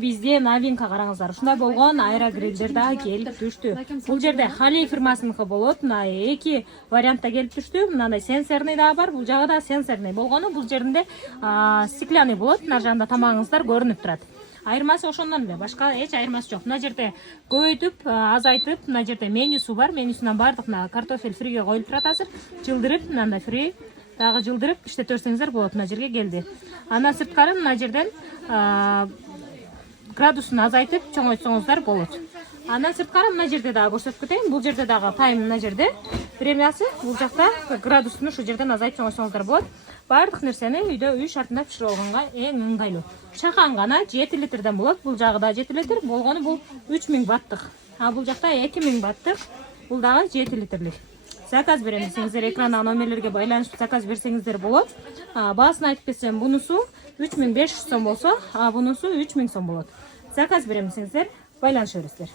бизде новинка караңыздар. Ушундай болгон аэрогрилдер да келип түштү. Бул жерде Хали фирмасыныкы болот. Мына эки вариантта келип түштү. Мындай сенсорный да бар. Бул жагы да сенсорный болгону. Бул жеринде стеклянный болот. Мына жагында тамагыңыздар көрүнүп турат. Айырмасы ошондон эле, башка эч айырмасы жок. Мына жерде көбөйтүп, азайтып, мына жерде менюсу бар. Менюсунан бардык мына картофель фриге коюлуп турат азыр. Жылдырып, мындай фри дагы жылдырып иштете берсеңиздер болот. Мына жерге келди. Андан сырткары мына жерден градусун азайтып чоңойтсоңуздар болот. Андан сырткары мына жерде дагы көрсөтүп кетейин. Бул жерде дагы тайм мына жерде. Премиясы бул жакта градусун ушул жерден азайтып чоңойтсоңуздар болот. Бардык нерсени үйдө үй шартында пиширип алганга эң ыңгайлуу. Шахан гана 7 литрден болот. Бул жагы да 7 литр болгону бул 3000 ваттык. А бул жакта 2000 ваттык. Бул дагы 7 литрлик. Заказ берем десеңиздер, экрандагы номерлерге байланышып заказ берсеңиздер болот. Баасын айтып кетсем, бунусу 3500 сом болсо, бунусу 3000 сом болот. Заказ берем десеңиздер, байланыша бересиздер.